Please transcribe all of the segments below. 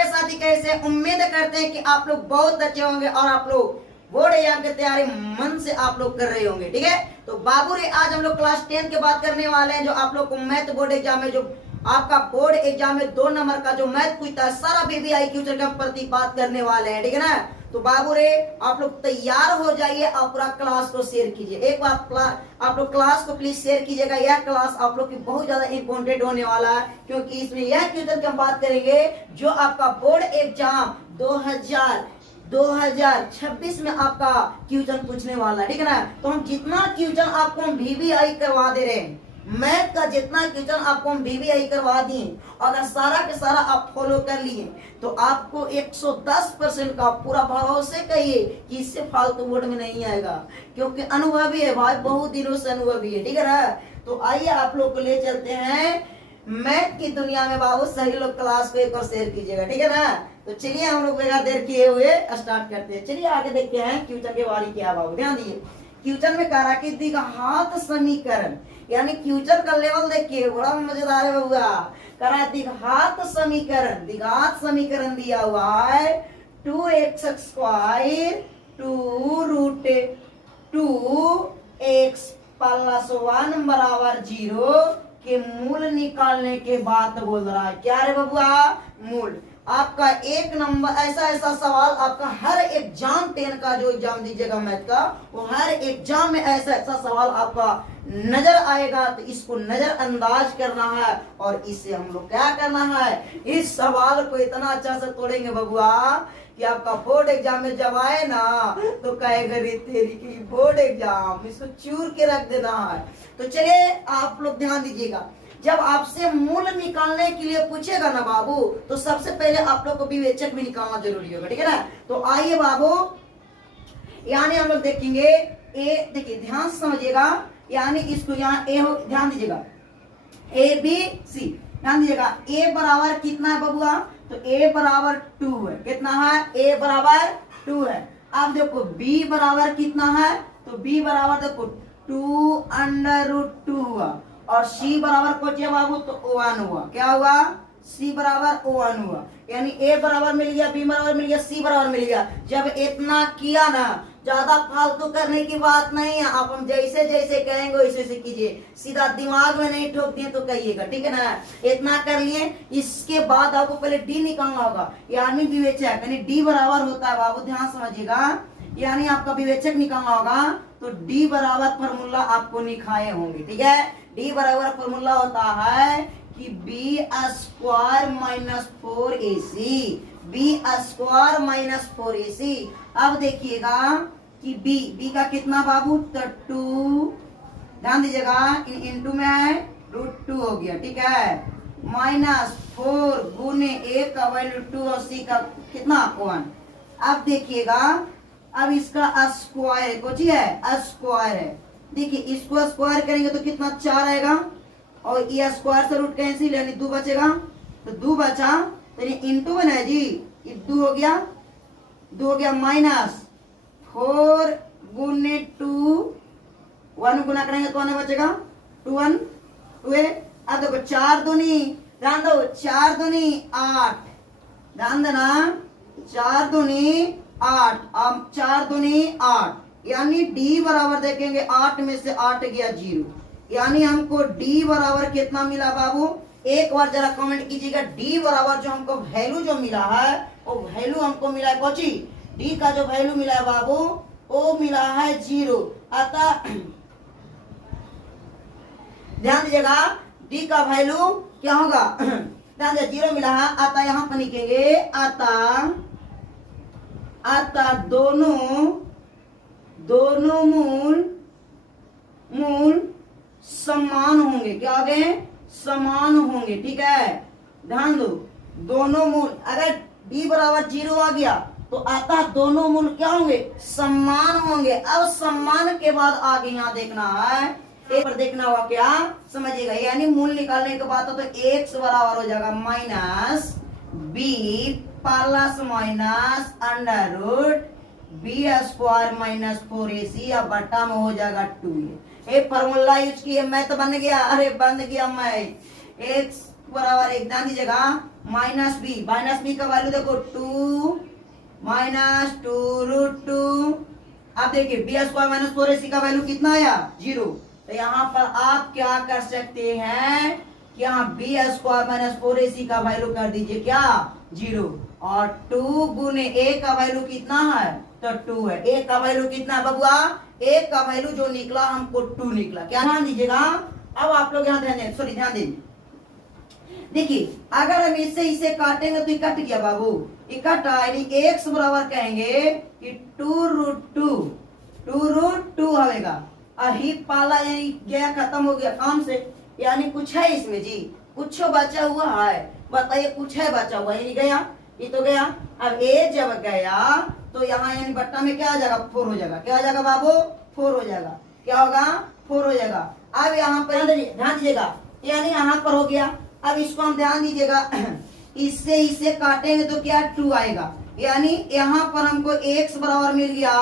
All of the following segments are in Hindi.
मेरे साथी कैसे? उम्मीद करते हैं कि आप लोग बहुत अच्छे होंगे और आप लोग बोर्ड एग्जाम की तैयारी मन से आप लोग कर रहे होंगे। ठीक है, तो बाबू रे आज हम लोग क्लास 10 की बात करने वाले हैं। जो आप लोग को मैथ बोर्ड एग्जाम में, जो आपका बोर्ड एग्जाम में 2 नंबर का जो मैथ पूछता है, सारा बीबीआई क्वेश्चन के प्रति बात करने वाले हैं। ठीक है ना, तो बाबू रे आप लोग तैयार हो जाइए और पूरा क्लास को शेयर कीजिए। एक बार आप लोग क्लास को प्लीज शेयर कीजिएगा। यह क्लास आप लोग की बहुत ज्यादा इंपॉर्टेंट होने वाला है, क्योंकि इसमें यह क्वेश्चन की हम बात करेंगे जो आपका बोर्ड एग्जाम 2026 में आपका क्वेश्चन पूछने वाला है। ठीक है ना, तो हम जितना क्वेश्चन आपको हम वीवीआई करवा दे रहे हैं, मैथ का जितना क्वेश्चन आपको हम वीवीआई करवा दिए, अगर सारा के सारा आप फॉलो कर लिए तो आपको 110% का पूरा भरोसे कहिए कि इससे फालतू बोर्ड में नहीं आएगा, क्योंकि अनुभवी है भाई, बहुत दिनों से अनुभवी है। ठीक है ना, तो आइए आप लोग को ले चलते हैं मैथ की दुनिया में। बाबू सही लोग क्लास को एक और शेयर कीजिएगा। ठीक है ना, तो चलिए हम लोग बेगा देर किए हुए स्टार्ट करते हैं। चलिए आगे देखते हैं क्वेश्चन के बारे में क्या। बाबू ध्यान दीजिए, क्वेश्चन में कह रहा कि द्विघात समीकरण, यानी क्वेश्चन का लेवल देखिए, बड़ा मजेदार है बबुआ। कह रहा है द्विघात समीकरण दिया हुआ है 2x² 2√2x + 1 = 0 के मूल निकालने के बाद बोल रहा है। क्या रे बबुआ? मूल। आपका एक नंबर ऐसा सवाल आपका हर एग्जाम 10 का जो एग्जाम दीजिएगा मैथ का, वो हर एग्जाम में ऐसा सवाल आपका नजर आएगा। तो इसको नजरअंदाज करना है और इसे हम लोग क्या करना है, इस सवाल को इतना अच्छा से तोड़ेंगे बबुआ कि आपका बोर्ड एग्जाम में जब आए ना तो कहेगा रे तेरी की बोर्ड एग्जाम, इसको चूर के रख देना है। तो चलिए आप लोग ध्यान दीजिएगा, जब आपसे मूल निकालने के लिए पूछेगा ना बाबू, तो सबसे पहले आप लोग को विवेचक भी निकालना जरूरी होगा। ठीक है ना, तो आइए बाबू, यानी हम लोग देखेंगे ए, देखिए ध्यान से समझिएगा, यानी इसको यहाँ ए हो, ध्यान दीजिएगा ABC, ध्यान दीजिएगा। ए बराबर कितना है बबुआ? तो ए बराबर 2 है। कितना है? ए बराबर 2 है। अब देखो बी बराबर कितना है? तो बी बराबर देखो 2√2 हुआ, और सी बराबर को चाहिए बाबू तो 1 हुआ। क्या हुआ? सी बराबर 1 हुआ, यानी ए बराबर मिल गया, बी बराबर मिल गया, सी बराबर मिल गया। जब इतना किया ना, ज्यादा फालतू करने की बात नहीं है। आप हम जैसे जैसे कहेंगे वैसे वैसे कीजिए, सीधा दिमाग में नहीं ठोक दिए तो कहिएगा। ठीक है ना, इतना कर लिए। इसके बाद आपको पहले डी निकालना होगा, यानी विवेचक, यानी डी बराबर होता है बाबू, ध्यान समझिएगा, यानी आपका विवेचक निकालना होगा। तो डी बराबर फॉर्मूला आपको लिखाए होंगे। ठीक है, डी बराबर फॉर्मूला होता है कि b² - 4ac, b² - 4ac। अब देखिएगा कि b का कितना बाबू? तो 2, ध्यान दीजिएगा, इनटू में है √2 हो गया। ठीक है, -4 गुने a का वैल्यू 2 और c का कितना? 1। अब देखिएगा, अब इसका स्क्वायर कुछ है, स्क्वायर है। देखिए इसको स्क्वायर करेंगे तो कितना? 4 आएगा, और ये स्क्वायर से रूट कैंसिल, यानी 2 बचेगा। तो 2 बचा, तो ये इंटू में है जी, ये 2 हो गया, -4 गुने 2, 1 गुना करेंगे तो आने बचेगा 2 1 2 है। अब देखो 4 दूनी, ध्यान दो, 4 दूनी 8, ध्यान देना, 4 दूनी 8, अब 4 दूनी 8, यानी डी बराबर देखेंगे 8 में से 8 गया 0, यानी हमको डी बराबर कितना मिला बाबू? एक बार जरा कमेंट कीजिएगा, डी बराबर जो हमको वैल्यू जो मिला है, वो वैल्यू हमको मिला है कोची? डी का जो वैल्यू मिला है बाबू, वो मिला है 0। अतः ध्यान दीजिएगा, डी का वैल्यू क्या होगा? ध्यान दीजिए 0 मिला है। अतः यहाँ पर लिखेंगे, अतः दोनों मूल समान होंगे। क्या हो गए? समान होंगे। ठीक है, ध्यान दो, दोनों मूल, अगर d बराबर 0 आ गया तो अतः दोनों मूल क्या होंगे? समान होंगे। अब समान के बाद आगे यहाँ देखना है, एक पर देखना होगा, क्या समझिएगा, यानी मूल निकालने के बाद तो x बराबर हो जाएगा -b + -√b² - 4ac, अब बटा में हो जाएगा 2। एक फॉर्मूला यूज किए, मैं तो बन गया, अरे बन गया मैं, x बराबर एक, ध्यान दीजिएगा माइनस बी का वैल्यू देखो 2 माइनस 2√2। अब देखिए बी स्क्वायर माइनस 4ac का वैल्यू कितना आया 0। तो यहाँ पर आप क्या कर सकते हैं कि यहाँ बी स्क्वायर माइनस 4ac का वैल्यू कर दीजिए क्या 0, और 2 गुने a का वैल्यू कितना है तो 2 है। a का वैल्यू कितना है बबुआ, a का वैल्यू जो निकला हमको 2 निकला। क्या ध्यान दीजिएगा, अब आप लोग यहाँ ध्यान दें, देखिए अगर हम इससे इसे काटेंगे तो ये कट गया बाबू, ये कटा, यानी x बराबर कहेंगे कि 2√2 होगा। ही पाला यानी गया, खत्म हो गया काम से, यानी कुछ है इसमें जी, कुछ बचा हुआ है, बताइए कुछ है बचा हुआ, यानी गया, ये तो गया। अब ए जब गया तो यहाँ यानी बट्टा में क्या आ जाएगा 4 हो जाएगा। क्या आ जाएगा बाबू 4 हो जाएगा। क्या होगा 4 हो जाएगा। अब यहाँ पर ध्यान दीजिएगा, यानी यहाँ पर हो गया। अब इसको हम ध्यान दीजिएगा, इससे इसे काटेंगे तो क्या 2 आएगा, यानी यहाँ पर हमको x बराबर मिल गया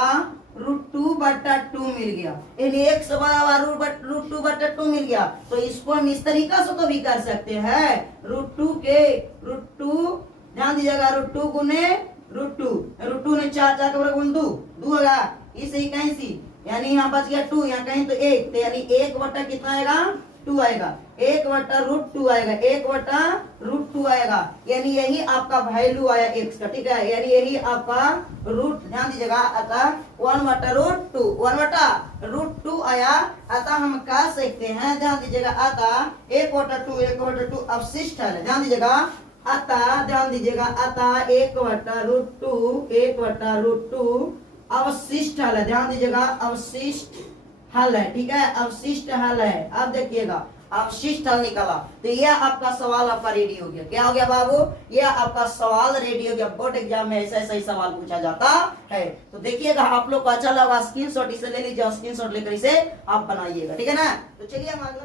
√2/2 मिल गया, यानी x बराबर √2/2 मिल गया। तो इसको हम इस तरीका से तो भी कर सकते हैं, √2 ध्यान दीजिएगा, √2 गुने √2 ने 4 4 का वर्ग 2 होगा, इसे 81, यानी यहाँ बच गया 2, यहाँ कहीं तो 1, तो यानी 1 कितना आएगा 2 आएगा, 1/√2 आएगा, 1/√2 आएगा, यानी यही आपका वैल्यू आया x का। ठीक है, यानी यही आपका रूट, ध्यान दीजिएगा, अतः 1/√2 आया। अतः हम कह सकते हैं, ध्यान दीजिएगा, अतः 1/2 अवशिष्ट है। ध्यान दीजिएगा, अतः ध्यान दीजिएगा, अतः 1/√2 अवशिष्ट हल है। ध्यान दीजिएगा, अवशिष्ट हल है। ठीक है, अवशिष्ट हल है। अब देखिएगा अवशिष्ट हल निकाला, तो यह आपका सवाल आपका रेडी हो गया। क्या हो गया बाबू, यह आपका सवाल रेडी हो गया। बोर्ड एग्जाम में ऐसा ऐसा ही सवाल पूछा जाता है। तो देखिएगा, आप लोग को अच्छा लगा, स्क्रीनशॉट इसे ले लीजिए, स्क्रीनशॉट लेकर इसे आप बनाइएगा। ठीक है ना, तो चलिए हम अगला,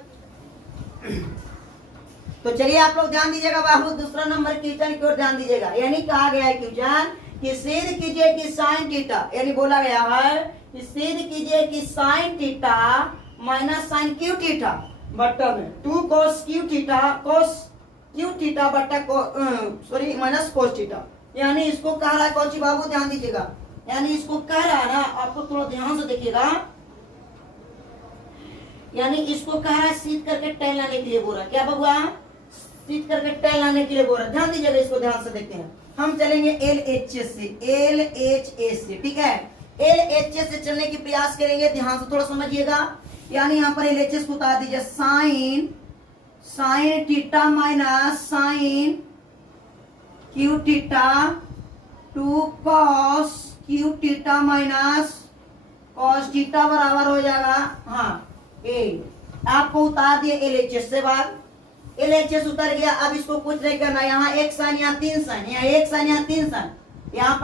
तो चलिए आप लोग ध्यान दीजिएगा बाबू, दूसरा नंबर क्वेश्चन की ओर ध्यान दीजिएगा। यानी कहा गया है क्वेश्चन कि सिद्ध कीजिए कि साइन थीटा, यानी बोला गया है कि सिद्ध कीजिए कि sine theta minus sine cube theta बट्टा में 2 cos क्यू थीटा बट्टा सॉरी माइनस cos थीटा। यानी इसको कह रहा है कौन सी बाबू, ध्यान दीजिएगा, यानी इसको कह रहा है ना, आपको थोड़ा ध्यान से देखिएगा, यानी इसको कह रहा है सिद्ध करके टेन लाने के लिए बोल रहा है। क्या बबुआ, सिद्ध करके टेन लाने के लिए बोल रहा है। ध्यान दीजिएगा, इसको ध्यान से देखते हैं। हम चलेंगे LHS से। ठीक है, LHS से चलने की प्रयास करेंगे, ध्यान से थोड़ा समझिएगा। यानी यहाँ पर LHS को उतार दीजिए, sine theta minus sine cube theta 2 cos cube theta minus cos theta बराबर हो जाएगा, हाँ ए, आपको उतार दिए LHS से बाहर, LHS उतर गया। अब इसको कुछ नहीं करना, यहाँ 1 साइन, यहाँ 3 साइन, यहाँ 1 साइन, यहाँ 3 साइन, यहाँ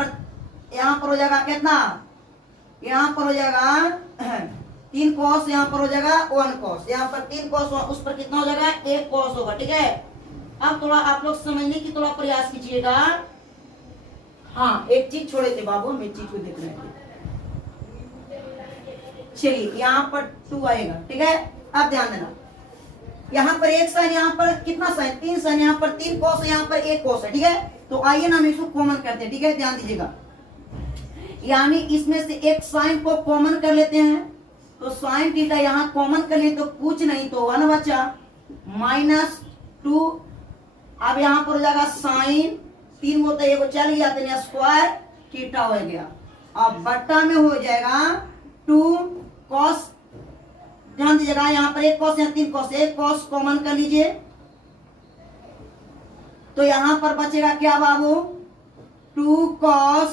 पर हो जाएगा कितना, यहाँ पर हो जाएगा 3 cos, यहाँ पर हो जाएगा 1 cos, यहाँ पर 3 cos, उस पर कितना हो जाएगा 1 cos होगा। ठीक है, अब थोड़ा आप लोग समझने की थोड़ा प्रयास कीजिएगा। हाँ, एक चीज छोड़े थे बाबू, हम एक चीज को देख रहे थे। चलिए यहाँ पर 2 आएगा। ठीक है, अब ध्यान देना, यहाँ पर 1 साइन, यहाँ पर कितना साइन 3 साइन, यहाँ पर 3 cos, यहाँ पर 1 cos है। ठीक है, तो आइए ना हम इसको कॉमन करते हैं। ठीक है, ध्यान दीजिएगा, यानी इसमें से एक साइन को कॉमन कर लेते हैं, तो साइन थीटा यहाँ कॉमन कर लिए तो कुछ नहीं, तो 1 बचा -2। अब यहाँ पर हो जाएगा साइन 3 होता है, 1 चल गया, तो स्क्वायर थीटा हो गया। अब बट्टा में हो जाएगा 2 cos, ध्यान दीजिएगा, यहाँ पर 1 cos, यहाँ 3 cos, 1 cos कॉमन कर लीजिए, तो यहाँ पर बचेगा क्या बाबू 2 cos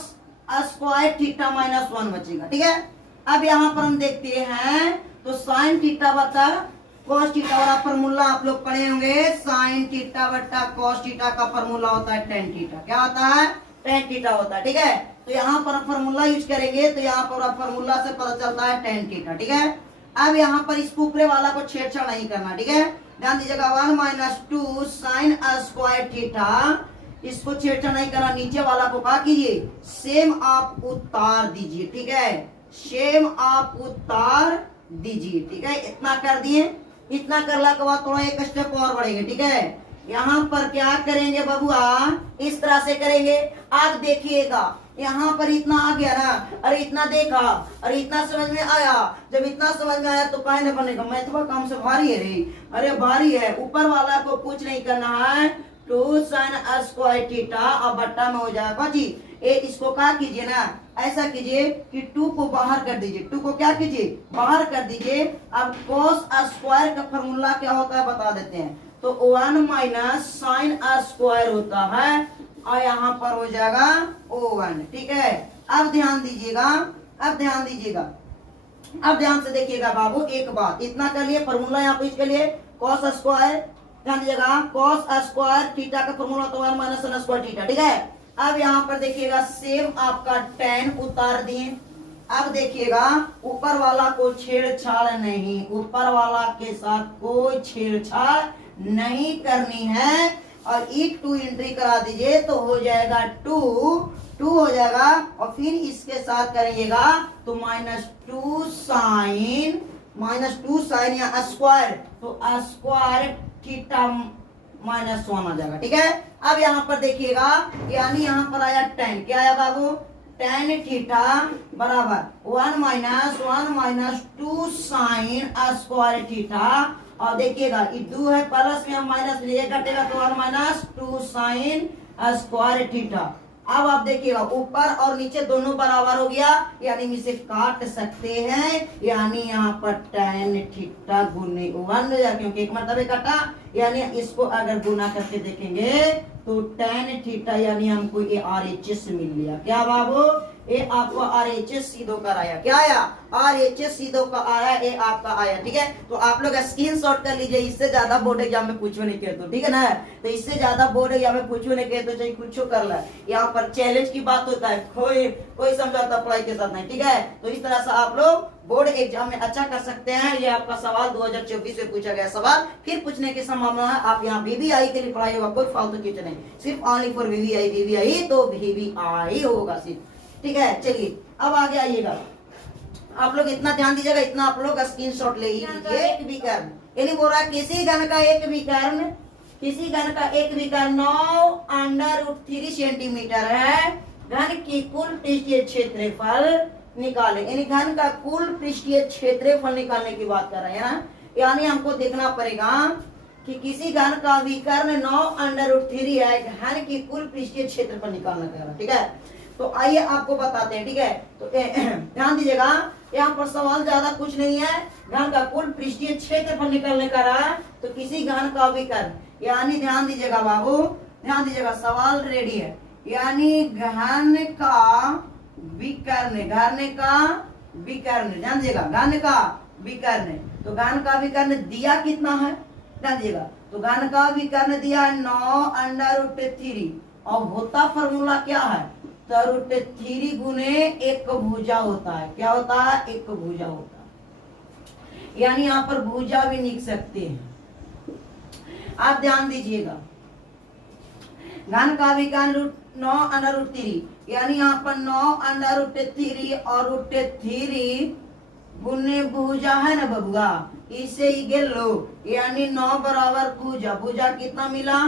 स्क्वायर थीटा माइनस 1 बचेगा। ठीक है, अब यहाँ पर हम देखते हैं, तो साइन थीटा बटा cos थीटा वाला फॉर्मूला आप लोग पढ़े होंगे, साइन थीटा बटा cos थीटा का फॉर्मूला होता है tan थीटा। क्या होता है, tan थीटा होता है। ठीक है, तो यहाँ पर फॉर्मूला यूज करेंगे, तो यहाँ पर फॉर्मूला से पता चलता है tan थीटा। ठीक है, अब यहाँ पर इस ऊपरे वाला को छेड़छाड़ नहीं करना। ठीक है, ध्यान दीजिएगा, 1 - 2 साइन स्क्वायर थीटा, इसको छेड़छाड़ नहीं करना। नीचे वाला को क्या कीजिए, सेम आप उतार दीजिए। ठीक है, सेम आप उतार दीजिए। ठीक है, इतना कर दिए, इतना करने के बाद थोड़ा एक स्टेप और बढ़ेंगे। ठीक है, यहाँ पर क्या करेंगे बबुआ, इस तरह से करेंगे। आज देखिएगा यहाँ पर इतना आ गया ना, अरे इतना देखा, अरे इतना समझ में आया। जब इतना समझ में आया तो काहे न बनेगा, मैथवा काम से भारी है रे, अरे भारी है। ऊपर वाला को कुछ नहीं करना है, 2 sin स्क्वायर थीटा अब बट्टा में हो जाएगा जी। ए इसको क्या कीजिए ना, ऐसा कीजिए कि 2 को बाहर कर दीजिए, 2 को क्या कीजिए, बाहर कर दीजिए। अब cos स्क्वायर का फॉर्मूला क्या होता है बता देते हैं। तो 1 माइनस साइन स्क्वायर होता है और यहाँ पर हो जाएगा O1, ठीक है। अब ध्यान दीजिएगा, अब ध्यान दीजिएगा, अब ध्यान से देखिएगा बाबू एक बात, इतना कर लिए फॉर्मूला यहाँ पे इसके लिए cos स्क्वायर, ध्यान दीजिएगा cos स्क्वायर थीटा का फॉर्मूला तो 1 माइनस sin स्क्वायर थीटा, ठीक है। अब यहाँ पर देखिएगा सेम आपका tan उतार दिए। अब देखिएगा ऊपर वाला को छेड़छाड़ नहीं, ऊपर वाला के साथ कोई छेड़छाड़ नहीं करनी है और एक 2 एंट्री करा दीजिए तो हो जाएगा 2 हो जाएगा। और फिर इसके साथ करिएगा तो -2 साइन या स्क्वायर, तो स्क्वायर थीटा -1 आ जाएगा, ठीक है। अब यहाँ पर देखिएगा यानी यहाँ पर आया tan, क्या आया बाबू, tan थीटा बराबर 1 माइनस 2 साइन स्क्वायर थीटा। और देखिएगा ये 2 है प्लस में हम माइनस लिए कटेगा तो 1 माइनस 2 साइन स्क्वायर थीटा। अब आप देखिएगा ऊपर और नीचे दोनों बराबर हो गया, यानी इसे काट सकते हैं, यानी यहाँ पर tan थीटा गुने 1 हो जाएगा क्योंकि एक मरतबे काटा। यानी इसको अगर गुना करके देखेंगे तो tan थीटा यानी हमको ये RHS मिल गया। क्या बाबू, ये आपको RHS सीधो का आया, क्या आया, RHS सीधो का आया, ये आपका आया, ठीक है। तो आप लोग स्क्रीनशॉट कर लीजिए, इससे ज्यादा बोर्ड एग्जाम में पूछो नहीं कहते, ठीक है ना। तो इससे ज्यादा बोर्ड एग्जाम में पूछो नहीं कहते, चाहे कुछ कर ला, यहाँ पर चैलेंज की बात होता है, कोई समझौता पढ़ाई के साथ नहीं, ठीक है। तो इस तरह से आप लोग बोर्ड एग्जाम में अच्छा कर सकते हैं। ये आपका सवाल 2024 में पूछा गया सवाल, फिर पूछने की संभावना है। आप यहाँ VVI के लिए पढ़ाई होगा, कोई फालतू चीज नहीं, सिर्फ ओनली फॉर VVI तो VVI होगा सिर्फ, ठीक है। चलिए अब आगे आइएगा, आप लोग इतना ध्यान दीजिएगा, इतना आप लोग स्क्रीनशॉट ले लीजिए। एक विकर्ण यानी बोल रहा है किसी घन का एक विकर्ण, किसी घन का एक विकर्ण 9√3 सेंटीमीटर है, घन की कुल पृष्ठीय क्षेत्रफल निकाले। यानी घन का कुल पृष्ठीय क्षेत्रफल निकालने की बात कर रहे हैं, यानी हमको देखना पड़ेगा कि किसी घन का विकर्ण 9√3 है, घन की कुल पृष्ठीय क्षेत्रफल निकालना पड़ेगा, ठीक है। तो आइए आपको बताते हैं, ठीक है। तो ध्यान दीजिएगा, यहाँ पर सवाल ज्यादा कुछ नहीं है, घन का कुल पृष्ठीय क्षेत्रफल निकालने का रहा है। तो किसी घन का विकर्ण, यानी ध्यान दीजिएगा बाबू, ध्यान दीजिएगा, सवाल रेडी है, यानी घन का विकर्ण, ध्यान दीजिएगा, घन का विकर्ण। तो घन का विकर्ण दिया कितना है, ध्यान दीजिएगा, तो घन का विकर्ण दिया है 9√3 और होता फॉर्मूला क्या है, तो √3 गुने एक भुजा होता है, क्या होता है, एक भुजा होता है, यानी यहाँ पर भुजा भी लिख सकते हैं। आप ध्यान दीजिएगा, घन का विकर्ण 9√3 यानी यहाँ पर 9√3 और √3 गुने भुजा है ना बबुआ, इसे ही गे लो, यानी 9 बराबर भुजा, भुजा कितना मिला,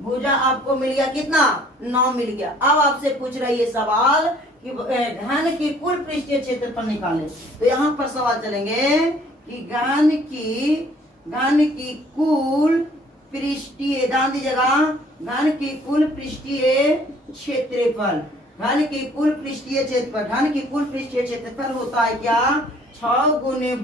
भुजा आपको मिल गया कितना, 9 मिल गया। अब आपसे पूछ रही है सवाल कि घन की कुल पृष्ठीय क्षेत्रफल निकाले। तो यहाँ पर सवाल चलेंगे कि घन की कुल पृष्ठीय, ध्यान दीजिएगा, घन की कुल पृष्ठीय क्षेत्रफल, घन की कुल पृष्ठीय क्षेत्रफल, घन की कुल पृष्ठीय क्षेत्रफल होता है क्या, 6 गुने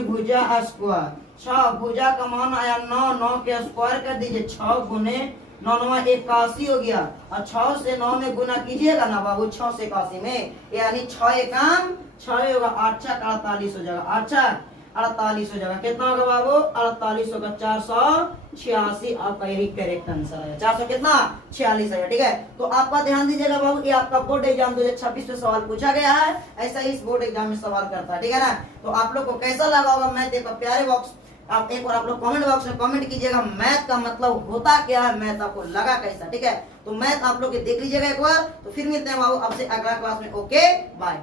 भुजा स्क्वायर। 6 भुजा का मान आया 9 के स्क्वायर कर दीजिए, 6 गुने 9 81 हो गया, और 6 से 9 में गुना कीजिएगा ना बाबू, 6 से 81 में, यानी 6 एकम 6 होगा, 8 छक 48 हो जाएगा, 8 छक 48 हो जाएगा, कितना होगा बाबू, 48 होगा, 486 आपका यही करेक्ट आंसर है, 400 कितना 46 है, ठीक है। तो आपका ध्यान दीजिएगा बाबू, ये आपका बोर्ड एग्जाम 2026 में सवाल पूछा गया है, ऐसा ही इस बोर्ड एग्जाम में सवाल करता है, ठीक है ना। तो आप लोग को कैसा लगा होगा मैथ, एक प्यारे बॉक्स आप एक और आप लोग कमेंट बॉक्स में कमेंट कीजिएगा, मैथ का मतलब होता क्या है, मैथ आपको लगा कैसा, ठीक है। तो मैथ आप लोग देख लीजिएगा एक बार, तो फिर मिलते हैं बाबू आपसे अगला क्लास में, ओके बाय।